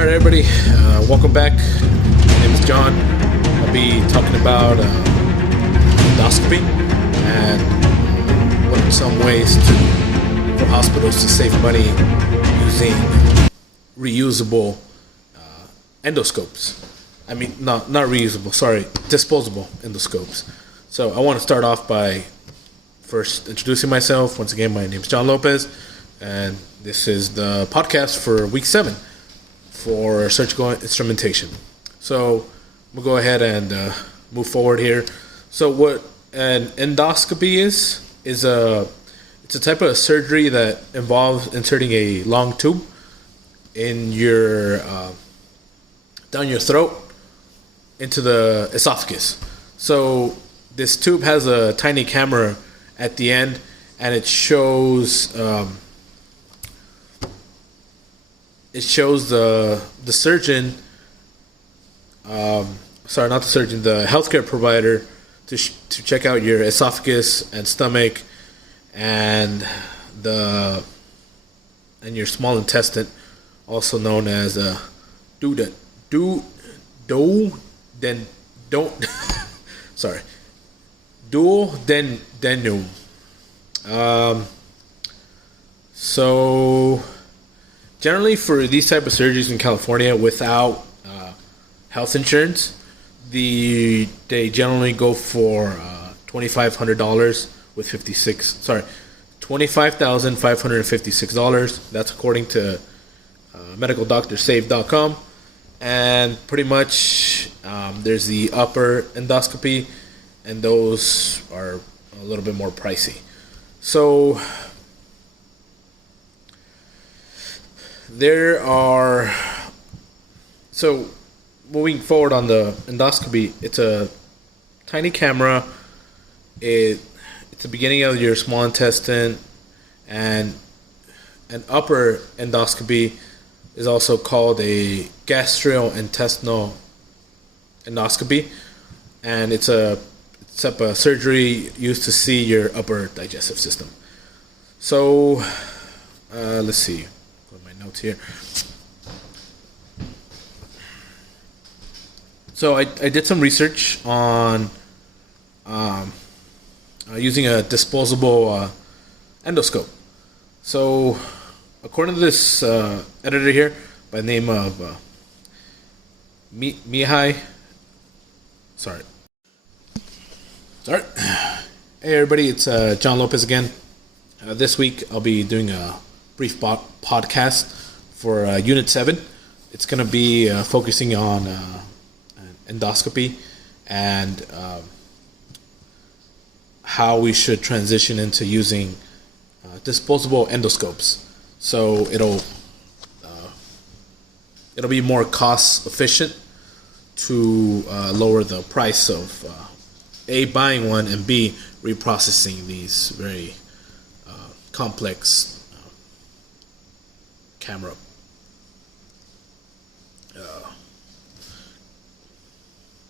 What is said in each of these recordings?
Alright, everybody, welcome back. My name is John. I'll be talking about endoscopy and what some ways for hospitals to save money using reusable endoscopes. I mean, not reusable, sorry, disposable endoscopes. So I want to start off by first introducing myself. Once again, my name is John Lopez, and this is the podcast for week 7 for surgical instrumentation. So we'll go ahead and move forward here. So what an endoscopy is it's a type of surgery that involves inserting a long tube in your down your throat into the esophagus. So this tube has a tiny camera at the end, and it shows the surgeon, not the surgeon, the healthcare provider to check out your esophagus and stomach and your small intestine, also known as duodenum. So generally for these type of surgeries in California without health insurance, they generally go for $2,500 with $25,556. That's according to medicaldoctorsave.com. And pretty much there's the upper endoscopy, and those are a little bit more pricey. So moving forward on the endoscopy, it's a tiny camera. It's the beginning of your small intestine, and an upper endoscopy is also called a gastrointestinal endoscopy, and it's a type of surgery used to see your upper digestive system. So let's see. My notes here. So I did some research on using a disposable endoscope. So according to this editor here by the name of Mihai, sorry. Hey everybody, it's John Lopez again. This week I'll be doing a brief podcast for Unit 7. It's going to be focusing on endoscopy and how we should transition into using disposable endoscopes. So it'll be more cost efficient to lower the price of A, buying one, and B, reprocessing these very complex camera.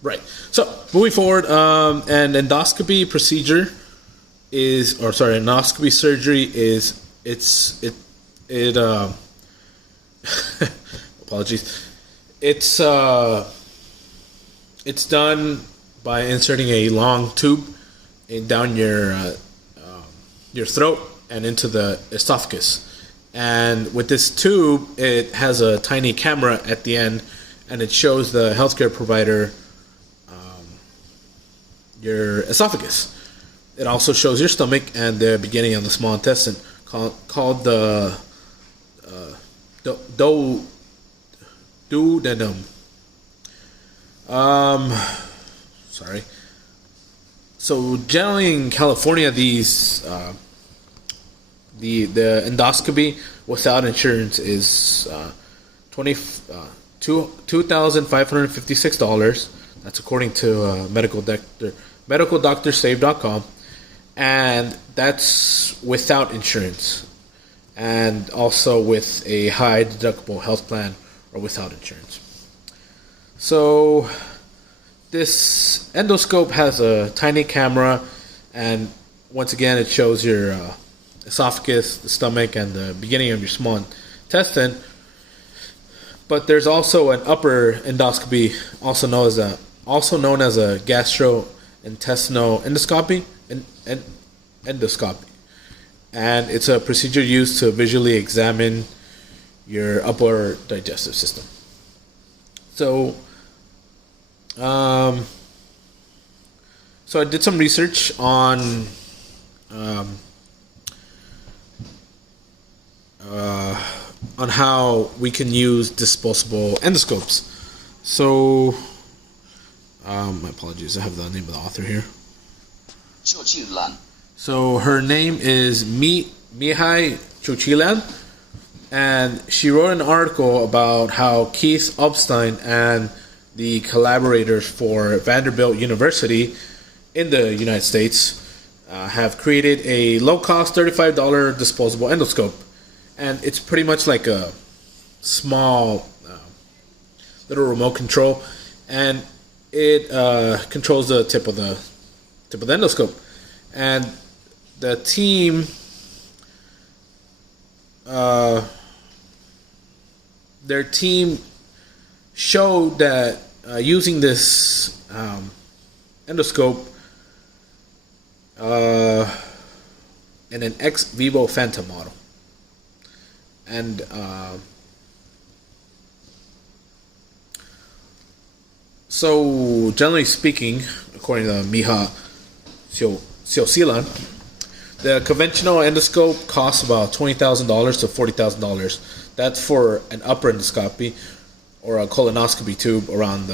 Right. So moving forward, an endoscopy surgery is apologies. It's done by inserting a long tube down your throat and into the esophagus. And with this tube, it has a tiny camera at the end, and it shows the healthcare provider your esophagus. It also shows your stomach and the beginning of the small intestine, called the duodenum. Sorry. So generally in California, these the endoscopy without insurance is $2,556. That's according to medicaldoctorsave.com, and that's without insurance, and also with a high deductible health plan or without insurance. So this endoscope has a tiny camera, and once again it shows your esophagus, the stomach, and the beginning of your small intestine. But there's also an upper endoscopy, also known as a gastrointestinal endoscopy, endoscopy, and it's a procedure used to visually examine your upper digestive system. So, um, so I did some research um, on how we can use disposable endoscopes. So, my apologies, I have the name of the author here. So her name is Mihai Chochilan, and she wrote an article about how Keith Upstein and the collaborators for Vanderbilt University in the United States have created a low-cost $35 disposable endoscope. And it's pretty much like a small little remote control, and it controls the tip of the endoscope. And the team, their team showed that using this endoscope in an ex vivo phantom model. And so, generally speaking, according to Miha Siosilan, the conventional endoscope costs about $20,000 to $40,000. That's for an upper endoscopy or a colonoscopy tube around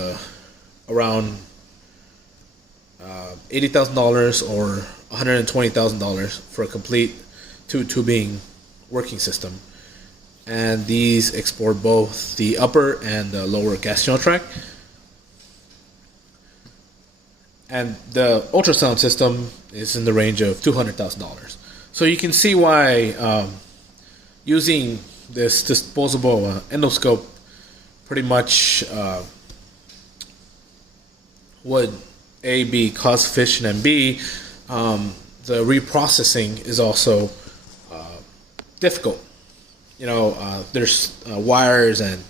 $80,000 or $120,000 for a complete tubing working system. And these explore both the upper and the lower gastrointestinal tract. And the ultrasound system is in the range of $200,000. So you can see why using this disposable endoscope pretty much would A, be cost efficient, and B, the reprocessing is also difficult. There's wires and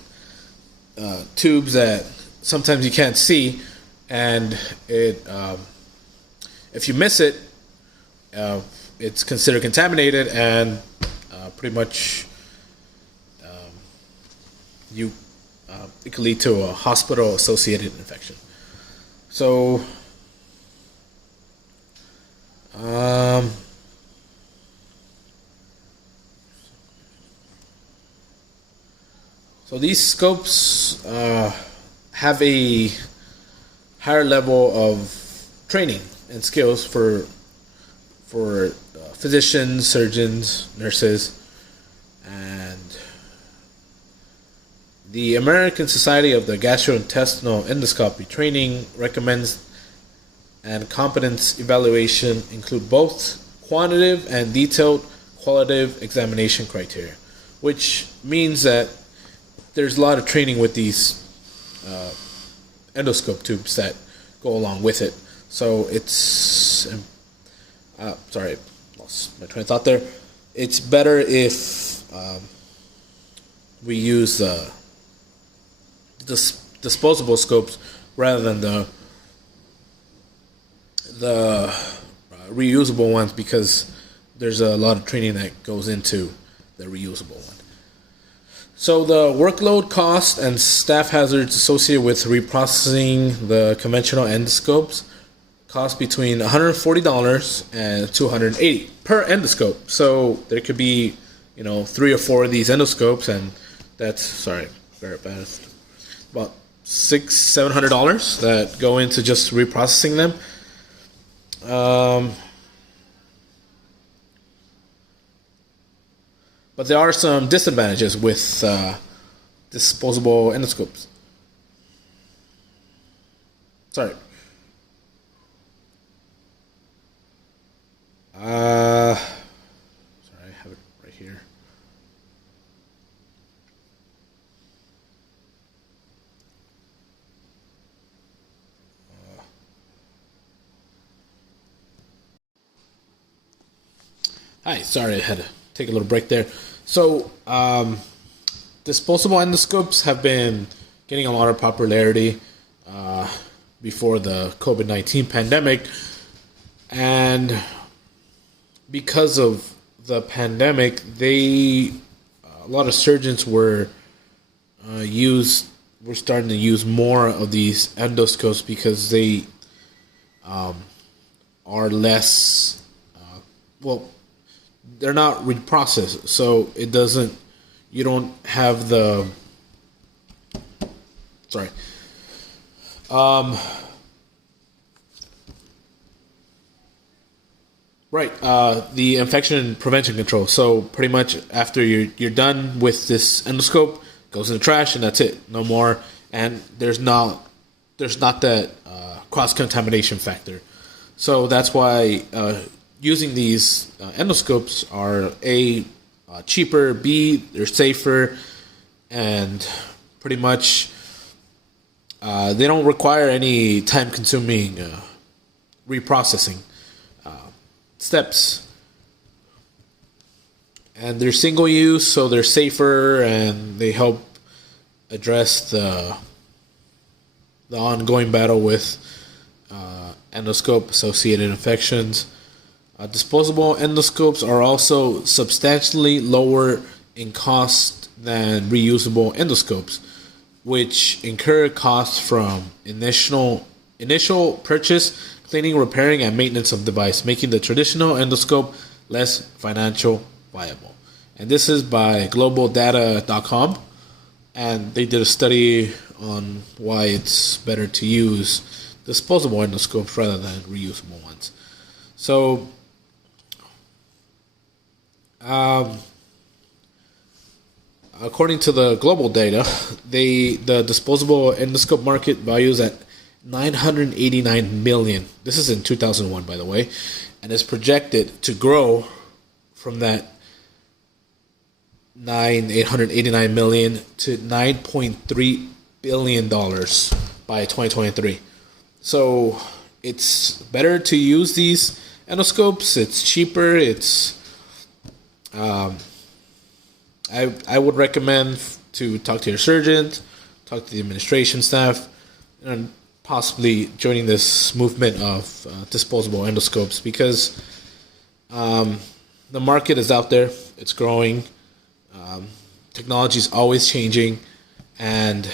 tubes that sometimes you can't see, and if you miss it, it's considered contaminated, and pretty much it can lead to a hospital-associated infection. So, so these scopes have a higher level of training and skills for physicians, surgeons, nurses, and the American Society of the Gastrointestinal Endoscopy Training recommends and competence evaluation include both quantitative and detailed qualitative examination criteria, which means that there's a lot of training with these endoscope tubes that go along with it. So it's sorry, lost my train of thought there. It's better if we use disposable scopes rather than the reusable ones, because there's a lot of training that goes into the reusable one. So the workload, cost, and staff hazards associated with reprocessing the conventional endoscopes cost between $140 and $280 per endoscope. So there could be, 3 or 4 of these endoscopes, and that's about $600-$700 that go into just reprocessing them. But there are some disadvantages with disposable endoscopes. Sorry, I have it right here. Hi, sorry, I had to take a little break there. So, disposable endoscopes have been getting a lot of popularity before the COVID-19 pandemic. And because of the pandemic, a lot of surgeons were starting to use more of these endoscopes because they are less, they're not reprocessed, so you don't have the, the infection prevention control. So pretty much after you're done with this endoscope, goes in the trash and that's it, no more. And there's not that cross contamination factor. So that's why using these endoscopes are cheaper, B, they're safer, and pretty much they don't require any time-consuming reprocessing steps. And they're single-use, so they're safer, and they help address the ongoing battle with endoscope-associated infections. Disposable endoscopes are also substantially lower in cost than reusable endoscopes, which incur costs from initial purchase, cleaning, repairing, and maintenance of device, making the traditional endoscope less financial viable. And this is by globaldata.com, and they did a study on why it's better to use disposable endoscopes rather than reusable ones. So, according to the global data, the disposable endoscope market values at $989 million. This is in 2001, by the way, and is projected to grow from that $889 million to $9.3 billion by 2023. So it's better to use these endoscopes. It's cheaper. I would recommend to talk to your surgeon, talk to the administration staff, and possibly joining this movement of disposable endoscopes, because the market is out there. It's growing. Technology is always changing, and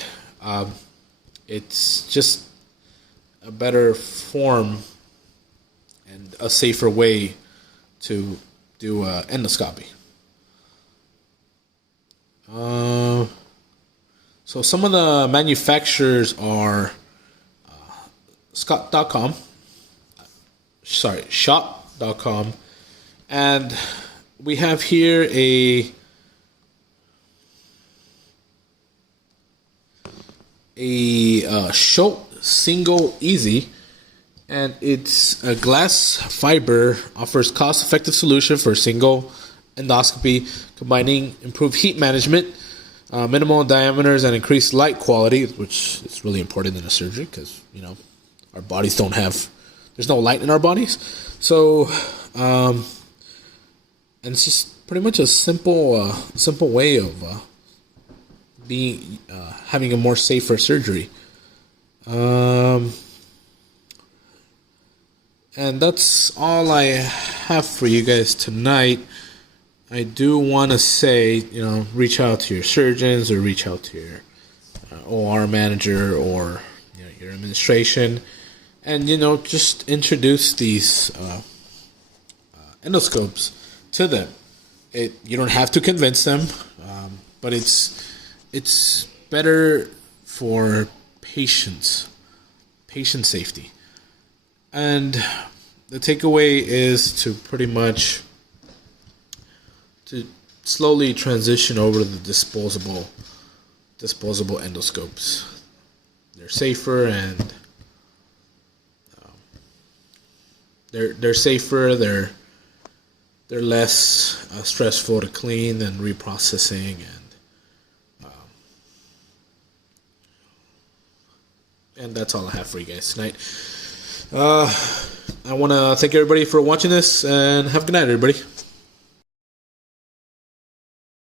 it's just a better form and a safer way to do endoscopy. So some of the manufacturers are shop.com, and we have here a Schott Single Easy, and it's a glass fiber, offers cost-effective solution for single endoscopy, combining improved heat management, minimal diameters, and increased light quality, which is really important in a surgery because our bodies there's no light in our bodies. So, and it's just pretty much a simple way of having a more safer surgery. And that's all I have for you guys tonight. I do want to say, reach out to your surgeons or reach out to your OR manager or your administration, and just introduce these endoscopes to them. You don't have to convince them, but it's better for patient safety. And the takeaway is to pretty much to slowly transition over to the disposable endoscopes. They're safer, and they're safer. They're less stressful to clean and reprocessing, and that's all I have for you guys tonight. I want to thank everybody for watching this, and have a good night, everybody.